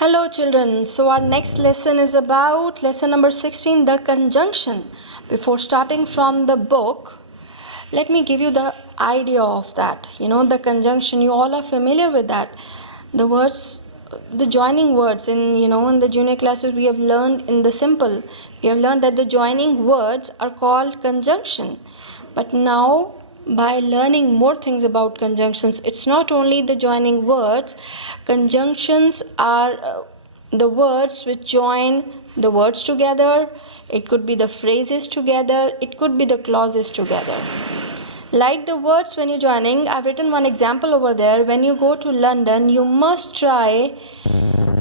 Hello children, so our next lesson is about lesson number 16, the conjunction. Before starting from the book, let me give you the idea of that. The conjunction, you all are familiar with that. The words, the joining words in the junior classes we have learned in the simple. We have learned that the joining words are called conjunction. But now by learning more things about conjunctions, it's not only the joining words. Conjunctions are the words which join the words together. It could be the phrases together, it could be the clauses together. Like the words when you're joining, I've written one example over there. When you go to London, you must try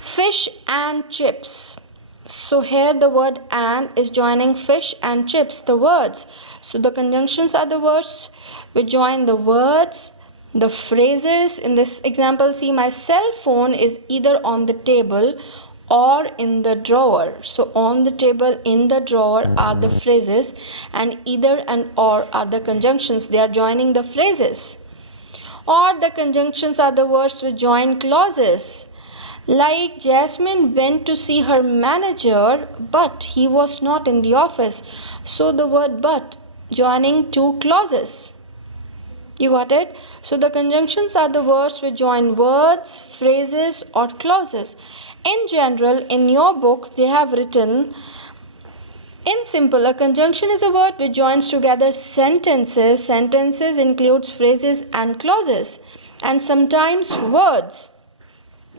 fish and chips. So here the word and is joining fish and chips, the words. So the conjunctions are the words which join the words, the phrases. In this example, see, my cell phone is either on the table or in the drawer. So on the table, in the drawer are the phrases, and either and or are the conjunctions. They are joining the phrases. Or the conjunctions are the words which join clauses. Like Jasmine went to see her manager, but he was not in the office. So the word but joining two clauses. You got it? So the conjunctions are the words which join words, phrases or clauses. In general, in your book, they have written in simple, a conjunction is a word which joins together sentences. Sentences includes phrases and clauses and sometimes words.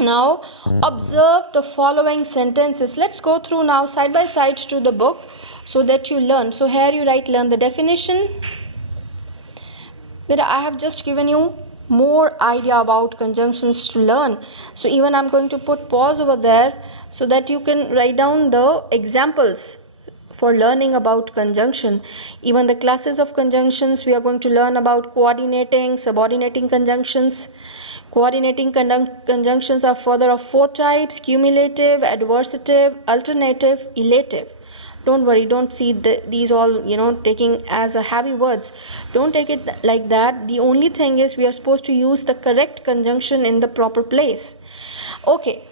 Now observe the following sentences. Let's go through now side by side to the book so that you learn. So here you write learn the definition. But I have just given you more idea about conjunctions to learn. So even I'm going to put pause over there so that you can write down the examples for learning about conjunction. Even the classes of conjunctions, we are going to learn about coordinating, subordinating conjunctions. Coordinating conjunctions are further of four types: cumulative, adversative, alternative, elative. Don't worry, don't see these all taking as a heavy words. Don't take it like that. The only thing is we are supposed to use the correct conjunction in the proper place. Okay,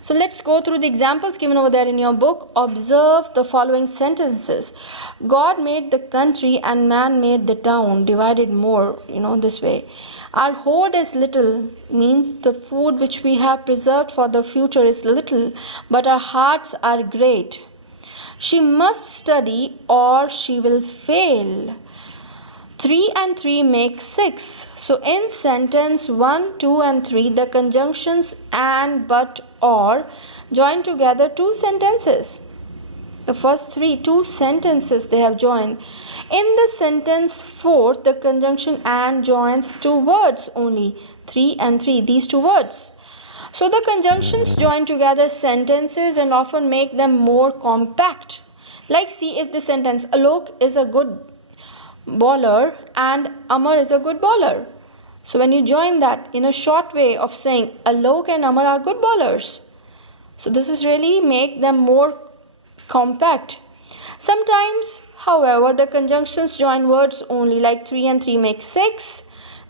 so let's go through the examples given over there in your book. Observe the following sentences. God made the country and man made the town. Divided more, this way. Our hoard is little means the food which we have preserved for the future is little, but our hearts are great. She must study or she will fail. 3 and 3 make 6. So in sentence 1, 2 and 3, the conjunctions and, but, or join together two sentences. The first two sentences they have joined. In the sentence 4, the conjunction and joins two words only. 3 and 3, these two words. So the conjunctions join together sentences and often make them more compact. Like see, if the sentence Alok is a good bowler and Amar is a good bowler. So when you join that in a short way of saying Alok and Amar are good bowlers. So this is really make them more compact. Sometimes, however, the conjunctions join words only, like 3 and 3 make 6.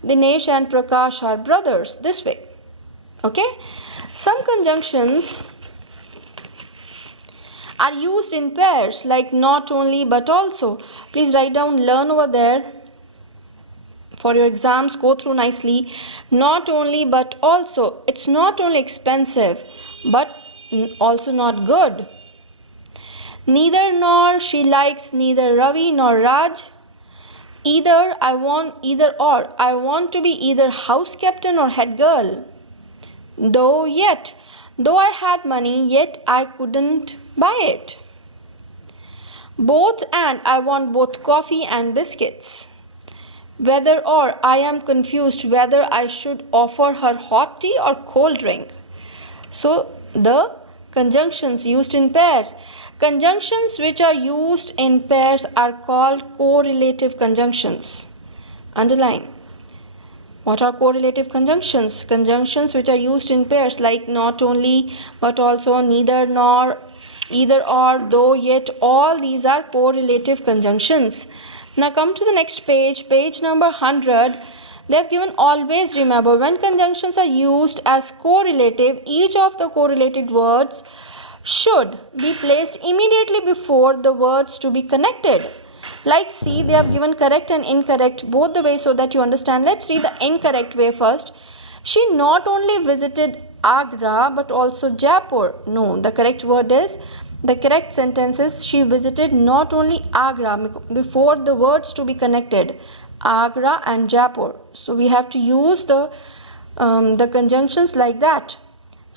Dinesh and Prakash are brothers. This way. Okay? Some conjunctions are used in pairs, like not only but also. Please write down, learn over there. For your exams, go through nicely. Not only but also. It's not only expensive, but also not good. Neither nor, she likes neither Ravi nor Raj. Either, I want either or. I want to be either house captain or head girl. Though I had money, yet I couldn't buy it. Both and, I want both coffee and biscuits. Whether or, I am confused whether I should offer her hot tea or cold drink. So the conjunctions used in pairs. Conjunctions which are used in pairs are called correlative conjunctions. Underline. What are correlative conjunctions? Conjunctions which are used in pairs, like not only but also, neither nor, either or, though yet, all these are correlative conjunctions. Now come to the next page, page number 100. They have given always. Remember, when conjunctions are used as correlative, each of the correlated words should be placed immediately before the words to be connected. Like, see, they have given correct and incorrect both the ways so that you understand. Let's read the incorrect way first. She not only visited Agra but also Jaipur. No, the correct word is, the correct sentence is, she visited not only Agra before the words to be connected, Agra and Jaipur. So we have to use the conjunctions like that.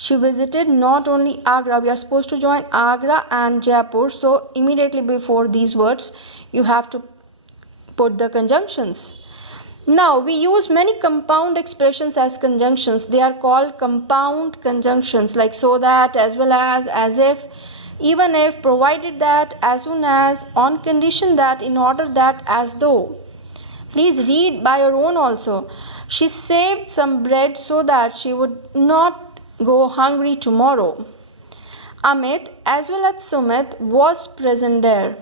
She visited not only Agra, we are supposed to join Agra and Jaipur. So immediately before these words, you have to put the conjunctions. Now, we use many compound expressions as conjunctions. They are called compound conjunctions, like so that, as well as if, even if, provided that, as soon as, on condition that, in order that, as though. Please read by your own also. She saved some bread so that she would not go hungry tomorrow. Amit as well as Sumit was present there.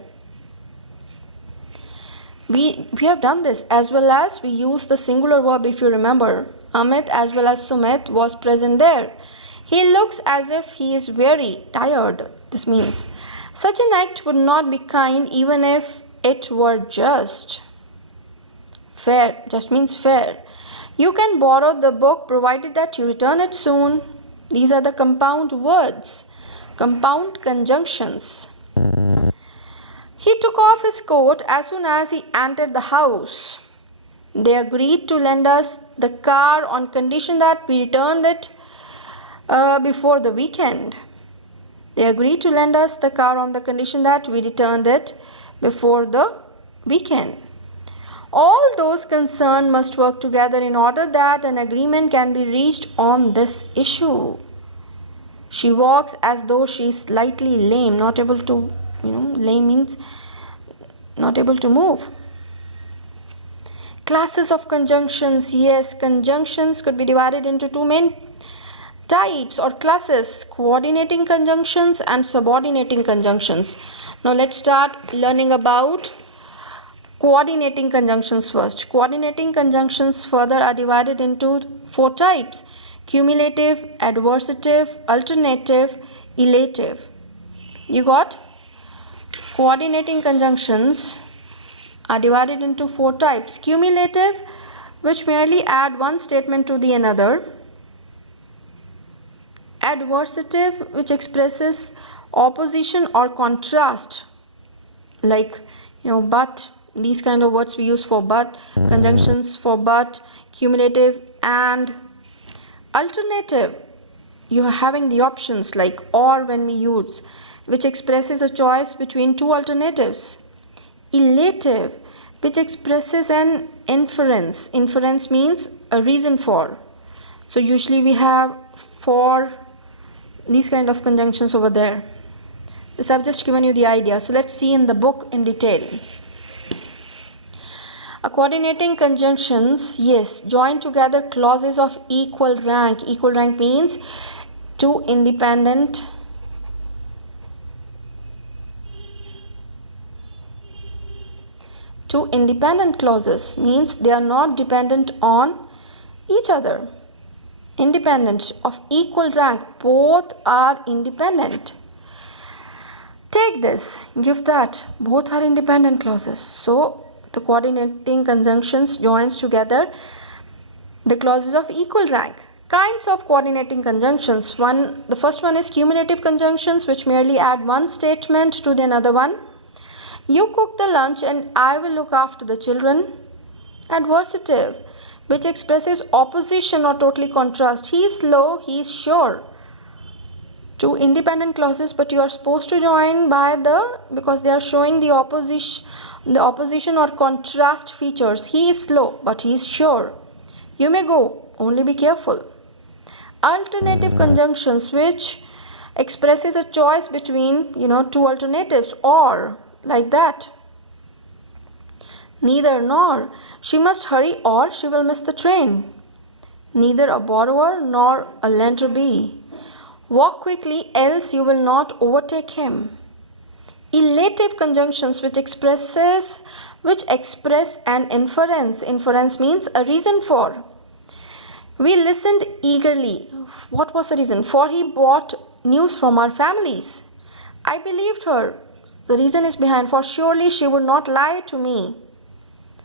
We have done this. As well as, we use the singular verb if you remember. Amit as well as Sumit was present there. He looks as if he is very tired. This means such an act would not be kind even if it were just. Fair just means fair. You can borrow the book provided that you return it soon. These are the compound words, compound conjunctions. He took off his coat as soon as he entered the house. They agreed to lend us the car on condition that we returned it before the weekend. They agreed to lend us the car on the condition that we returned it before the weekend. All those concerned must work together in order that an agreement can be reached on this issue. She walks as though she is slightly lame, not able to, lame means not able to move. Classes of conjunctions. Yes, conjunctions could be divided into two main types or classes: coordinating conjunctions and subordinating conjunctions. Now let's start learning about coordinating conjunctions first. Coordinating conjunctions further are divided into four types: cumulative, adversative, alternative, elative. You got? Coordinating conjunctions are divided into four types: cumulative, which merely add one statement to the another; adversative, which expresses opposition or contrast, like but. These kind of words we use for but, conjunctions for but, cumulative. And alternative, you are having the options like or when we use, which expresses a choice between two alternatives. Elative, which expresses an inference. Inference means a reason for. So usually we have for these kind of conjunctions over there. This I've just given you the idea. So let's see in the book in detail. Coordinating conjunctions, yes, join together clauses of equal rank. Equal rank means two independent clauses, means they are not dependent on each other. Independent, of equal rank, both are independent. Take this, give that, both are independent clauses. So the coordinating conjunctions joins together the clauses of equal rank. Kinds of coordinating conjunctions. The first one is cumulative conjunctions, which merely add one statement to the another one. You cook the lunch and I will look after the children. Adversative, which expresses opposition or totally contrast. He is slow, he is sure. Two independent clauses, but you are supposed to join by because they are showing the opposition or contrast features. He is slow, but he is sure. You may go, only be careful. Alternative conjunctions, which expresses a choice between two alternatives, or like that. Neither nor, she must hurry or she will miss the train. Neither a borrower nor a lender be. Walk quickly, else you will not overtake him. Elative conjunctions, which expresses which express an inference. Inference means a reason for. We listened eagerly. What was the reason? For he brought news from our families. I believed her. The reason is behind, for surely she would not lie to me.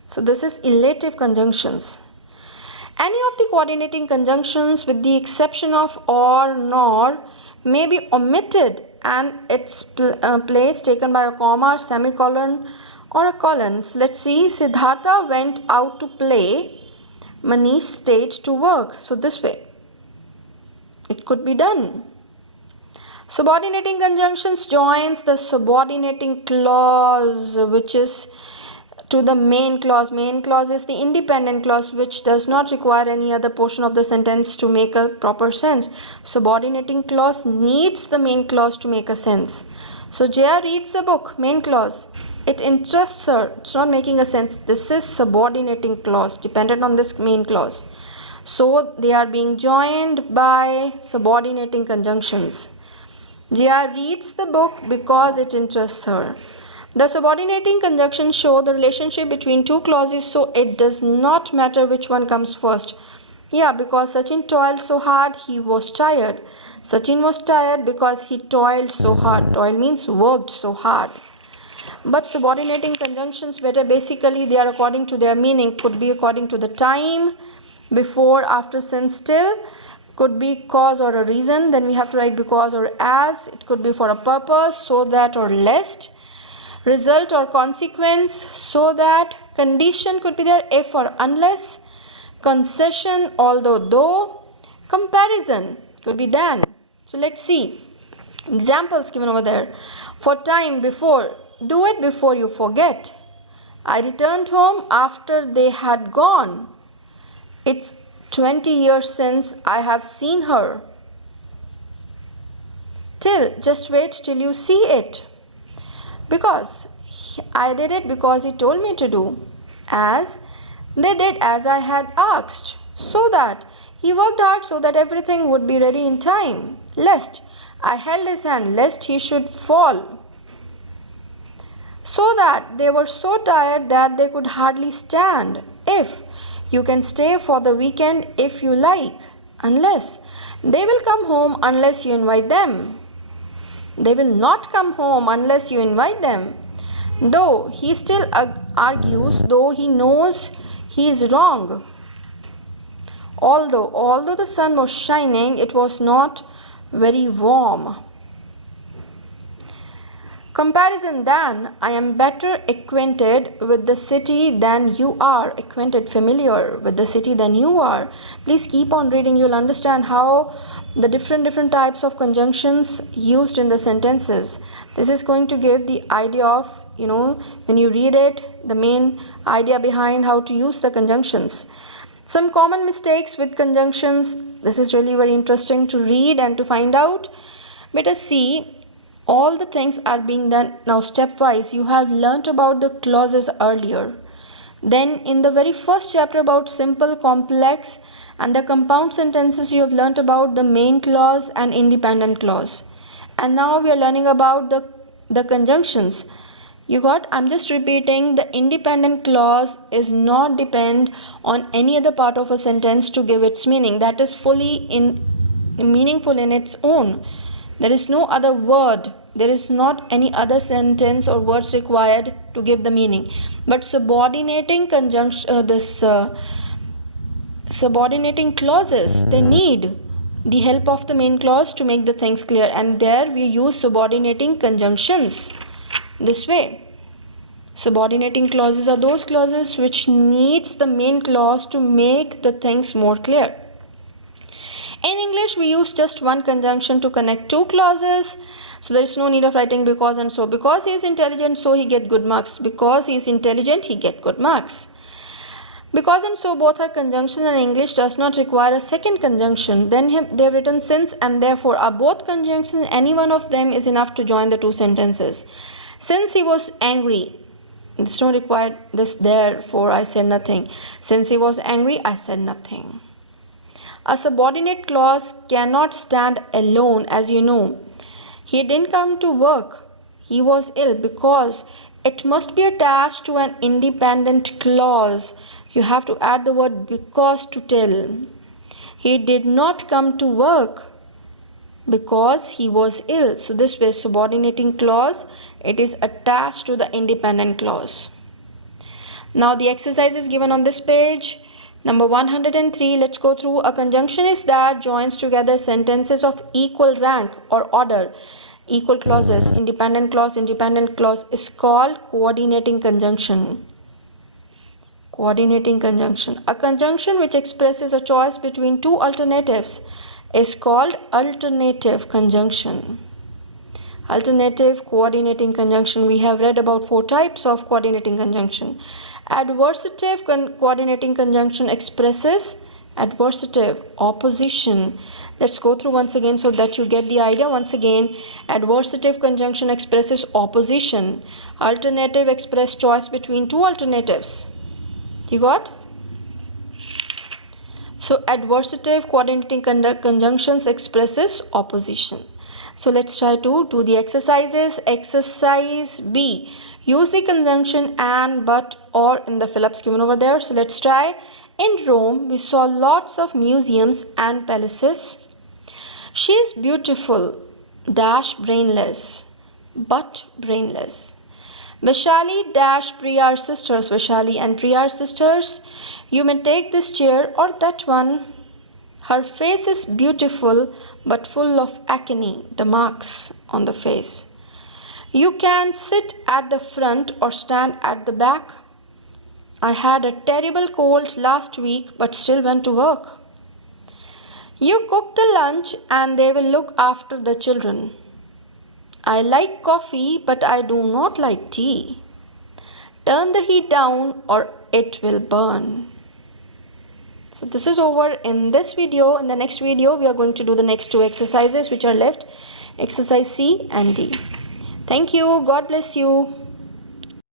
So this is elative conjunctions. Any of the coordinating conjunctions with the exception of or, nor may be omitted and its place taken by a comma, semicolon or a colon. So let's see. Siddhartha went out to play. Manish stayed to work. So this way it could be done. Subordinating conjunctions joins the subordinating clause which is to the main clause. Main clause is the independent clause which does not require any other portion of the sentence to make a proper sense. Subordinating clause needs the main clause to make a sense. So Jaya reads the book, main clause. It interests her. It's not making a sense. This is subordinating clause dependent on this main clause. So they are being joined by subordinating conjunctions. Jaya reads the book because it interests her. The subordinating conjunctions show the relationship between two clauses, so it does not matter which one comes first. Yeah, because Sachin toiled so hard, he was tired. Sachin was tired because he toiled so hard. Toil means worked so hard. But subordinating conjunctions better basically they are according to their meaning. Could be according to the time, before, after, since, still. Could be cause or a reason, then we have to write because or as. It could be for a purpose, so that or lest. Result or consequence, so that. Condition could be there, if or unless. Concession, although, though. Comparison could be than. So let's see examples given over there. For time, before. Do it before you forget. I returned home after they had gone. It's 20 years since I have seen her. Till, just wait till you see it. Because, I did it because he told me to do. As, they did as I had asked. So that, he worked hard so that everything would be ready in time. Lest, I held his hand lest he should fall. So that, they were so tired that they could hardly stand. If, you can stay for the weekend if you like, unless they will come home unless you invite them. They will not come home unless you invite them. Though he still argues, though he knows he is wrong. Although the sun was shining, it was not very warm. Comparison than, I am better acquainted with the city than you are. Acquainted, familiar with the city than you are. Please keep on reading. You'll understand how the different types of conjunctions used in the sentences. This is going to give the idea of, when you read it, the main idea behind how to use the conjunctions. Some common mistakes with conjunctions. This is really very interesting to read and to find out. Let us see. All the things are being done now stepwise. You have learnt about the clauses earlier. Then in the very first chapter about simple, complex and the compound sentences, you have learnt about the main clause and independent clause. And now we are learning about the conjunctions. You got? I'm just repeating, the independent clause is not depend on any other part of a sentence to give its meaning. That is fully meaningful in its own. There is no other word. There is not any other sentence or words required to give the meaning. But subordinating subordinating clauses, they need the help of the main clause to make the things clear. And there we use subordinating conjunctions. This way. Subordinating clauses are those clauses which needs the main clause to make the things more clear. In English, we use just one conjunction to connect two clauses. So there is no need of writing because and so. Because he is intelligent, so he get good marks. Because he is intelligent, he get good marks. Because and so both are conjunctions and English does not require a second conjunction. Then they have written since and therefore are both conjunctions. Any one of them is enough to join the two sentences. Since he was angry, there's no required this therefore I said nothing. Since he was angry, I said nothing. A subordinate clause cannot stand alone, as you know. He didn't come to work. He was ill because it must be attached to an independent clause. You have to add the word because to tell. He did not come to work because he was ill. So this way, subordinating clause, it is attached to the independent clause. Now the exercise is given on this page. Number 103, let's go through. A conjunction is that joins together sentences of equal rank or order. Equal clauses, independent clause is called coordinating conjunction. Coordinating conjunction. A conjunction which expresses a choice between two alternatives is called alternative conjunction. Alternative coordinating conjunction. We have read about 4 types of coordinating conjunction. Adversative coordinating conjunction expresses adversative, opposition. Let's go through once again so that you get the idea. Once again, adversative conjunction expresses opposition. Alternative express choice between two alternatives. You got? So adversative coordinating conjunctions expresses opposition. So let's try to do the exercises. Exercise B. Use the conjunction and, but, or in the fill-ups given over there. So let's try. In Rome, we saw lots of museums and palaces. She is beautiful, dash brainless, but brainless. Vaishali dash Priya are sisters. Vaishali and Priya are sisters. You may take this chair or that one. Her face is beautiful but full of acne, the marks on the face. You can sit at the front or stand at the back. I had a terrible cold last week but still went to work. You cook the lunch and they will look after the children. I like coffee but I do not like tea. Turn the heat down or it will burn. So this is over in this video. In the next video, we are going to do the next 2 exercises which are left. Exercise C and D. Thank you. God bless you.